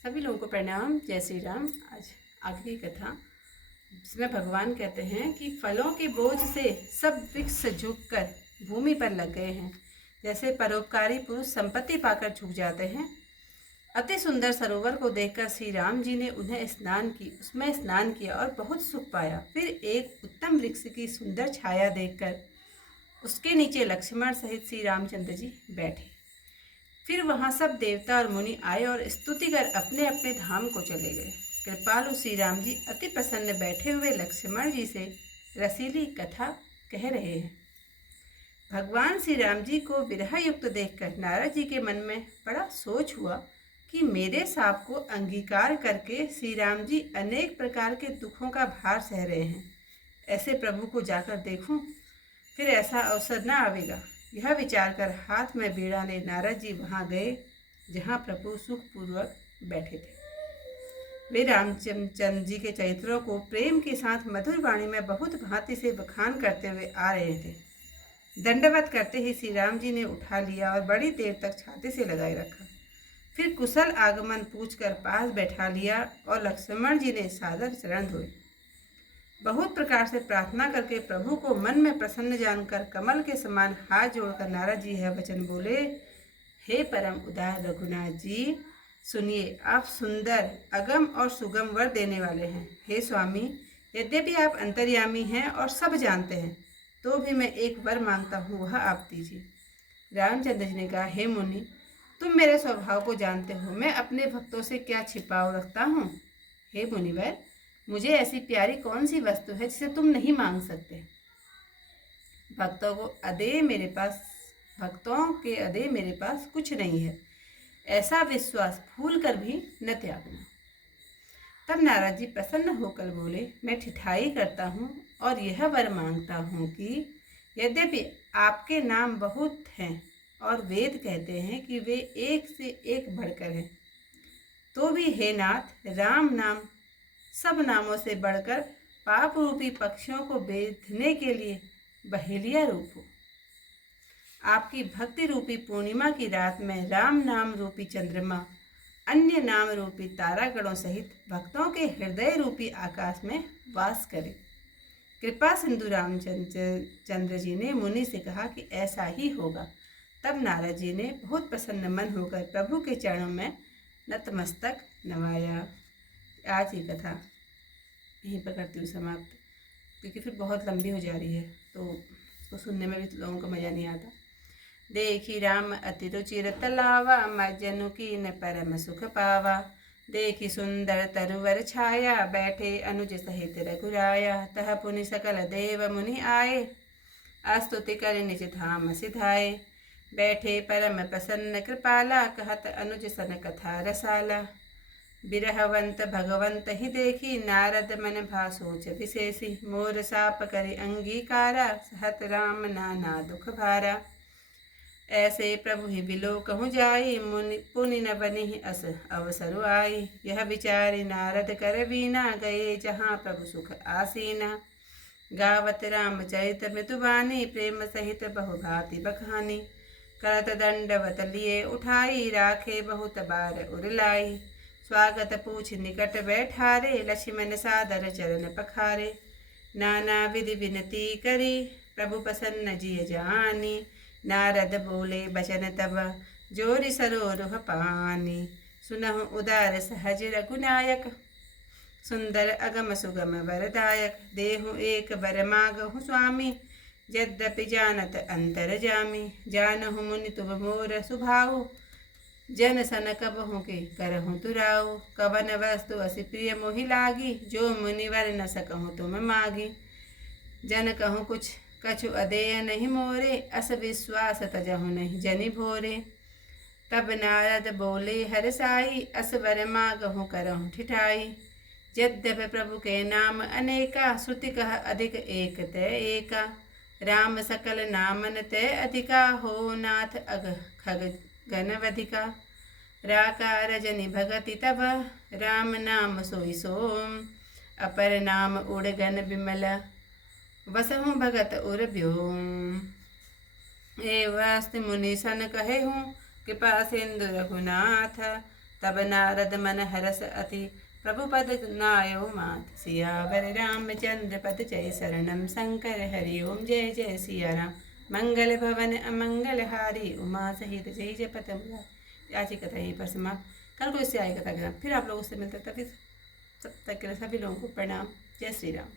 सभी लोगों को प्रणाम। जय श्री राम। आज आखिरी कथा जिसमें भगवान कहते हैं कि फलों के बोझ से सब वृक्ष झुककर भूमि पर लग गए हैं, जैसे परोपकारी पुरुष संपत्ति पाकर झुक जाते हैं। अति सुंदर सरोवर को देखकर श्री राम जी ने उसमें स्नान किया और बहुत सुख पाया। फिर एक उत्तम वृक्ष की सुंदर छाया देखकर उसके नीचे लक्ष्मण सहित श्री रामचंद्र जी बैठे। फिर वहां सब देवता और मुनि आए और स्तुति कर अपने अपने धाम को चले गए। कृपालु श्री राम जी अति प्रसन्न बैठे हुए लक्ष्मण जी से रसीली कथा कह रहे हैं। भगवान श्री राम जी को विरह युक्त देखकर नारद जी के मन में बड़ा सोच हुआ कि मेरे शाप को अंगीकार करके श्री राम जी अनेक प्रकार के दुखों का भार सह रहे हैं। ऐसे प्रभु को जाकर देखूं, फिर ऐसा अवसर न आवेगा। यह विचार कर हाथ में बीड़ा ले नारद जी वहां गए जहां प्रभु सुखपूर्वक बैठे थे। वे रामचंद्र जी के चरित्रों को प्रेम के साथ मधुर वाणी में बहुत भांति से बखान करते हुए आ रहे थे। दंडवत करते ही श्री राम जी ने उठा लिया और बड़ी देर तक छाती से लगाए रखा। फिर कुशल आगमन पूछकर पास बैठा लिया और लक्ष्मण जी ने सादर चरण धोए। बहुत प्रकार से प्रार्थना करके प्रभु को मन में प्रसन्न जानकर कमल के समान हाथ जोड़कर नारद जी यह वचन बोले, हे परम उदार रघुनाथ जी, सुनिए, आप सुंदर अगम और सुगम वर देने वाले हैं। हे स्वामी, यद्यपि आप अंतर्यामी हैं और सब जानते हैं, तो भी मैं एक वर मांगता हूँ, वह आप दीजिए। रामचंद्र जी ने कहा, हे मुनि, तुम मेरे स्वभाव को जानते हो, मैं अपने भक्तों से क्या छिपाव रखता हूँ। हे मुनिवर, मुझे ऐसी प्यारी कौन सी वस्तु है जिसे तुम नहीं मांग सकते। भक्तों के अदे मेरे पास कुछ नहीं है, ऐसा विश्वास भूल कर भी न त्यागना। तब नारद जी प्रसन्न होकर बोले, मैं ठिठाई करता हूँ और यह वर मांगता हूँ कि यद्यपि आपके नाम बहुत हैं और वेद कहते हैं कि वे एक से एक बढ़कर हैं, तो भी हे नाथ, राम नाम सब नामों से बढ़कर पाप रूपी पक्षियों को बेधने के लिए बहेलिया रूप हो। आपकी भक्ति रूपी पूर्णिमा की रात में राम नाम रूपी चंद्रमा अन्य नाम रूपी तारागणों सहित भक्तों के हृदय रूपी आकाश में वास करे। कृपा सिंधु रामचंद्र जी ने मुनि से कहा कि ऐसा ही होगा। तब नारद जी ने बहुत प्रसन्न मन होकर प्रभु के चरणों में नतमस्तक नवाया। आज की कथा यहीं पर करती हूँ समाप्त, क्योंकि फिर बहुत लंबी हो जा रही है तो उसको सुनने में भी लोगों को मज़ा नहीं आता। देखी राम अति रुचिर तलावा, मज्जनु की न परम सुख पावा। देखी सुंदर तरुवर छाया, बैठे अनुज सहित रघुराया। तह पुनि सकल देव मुनि आए, स्तुति कर निज धाम सिधाए। बैठे परम प्रसन्न कृपाला, कहत अनुज सन कथा रसाला। बिरहवंत भगवंत ही देखी, नारद मन भा सोच विशेषी। मोर साप करे अंगीकारा, सहत राम नाना दुख भारा। ऐसे प्रभु ही बिलो कहूँ जाई, पुनि न बनी अस अवसरु आई। यह विचारी नारद कर बीना, गए जहाँ प्रभु सुख आसीना। गावत राम चरित मृदुबानी, प्रेम सहित बहु भांति बखानी। करत दंडवत लिए उठाई, राखे बहुत बार उरलाई। स्वागत पूछ निकट बैठारे, लक्ष्मण सादर चरण पखारे। नाना विधि विनती करी, प्रभु प्रसन्न जिय जानी। नारद बोले बचन तब, जोरि सरोरुह पानी। सुनहु उदार सहज रघुनायक, सुंदर अगम सुगम वरदायक। देहु एक बर मागहु स्वामी, यद्यपि जानत अंतर जामी। जानहु मुनि तुम मोर सुभाऊ, जन सन कबहु के करहु तुराऊ। कवन वस्तु अति प्रिय मोहि लागी, जो मुनिवर न सकहु तुम मागी। जन कहूँ कुछ कछु अदेय नहीं मोरे, अस विश्वास तजहु नहीं जनि भोरे। तब नारद बोले हरसाई, अस वर मागहु करहु ठिठाई। यद्यपि प्रभु के नाम अनेका, श्रुति कह अधिक एक तय एका। राम सकल नामन तय अधिका, हो नाथ अग खग गणवधिका। राकार जनि भगति तब, राम नाम सोई सोम। अपर नाम उड़गन बिमल, वसहु भगत उर व्योम। एवं मुनि सन कहे हूँ, कृपा सिंधु रघुनाथ। तब नारद मन हरस अति प्रभु पद नायो मात। सियावर रामचंद्र पद जय शरणम शंकर हरि ओम जय जय सिया राम। मंगल भवन अमंगल हारी उमा सहित जय जपत मुरारी। आज की कथा यहीं पर समाप्त। कल को इससे आएगी कथा के साथ फिर आप लोगों से मिलते, तभी तब तक के लिए सभी लोगों को प्रणाम। जय श्री राम।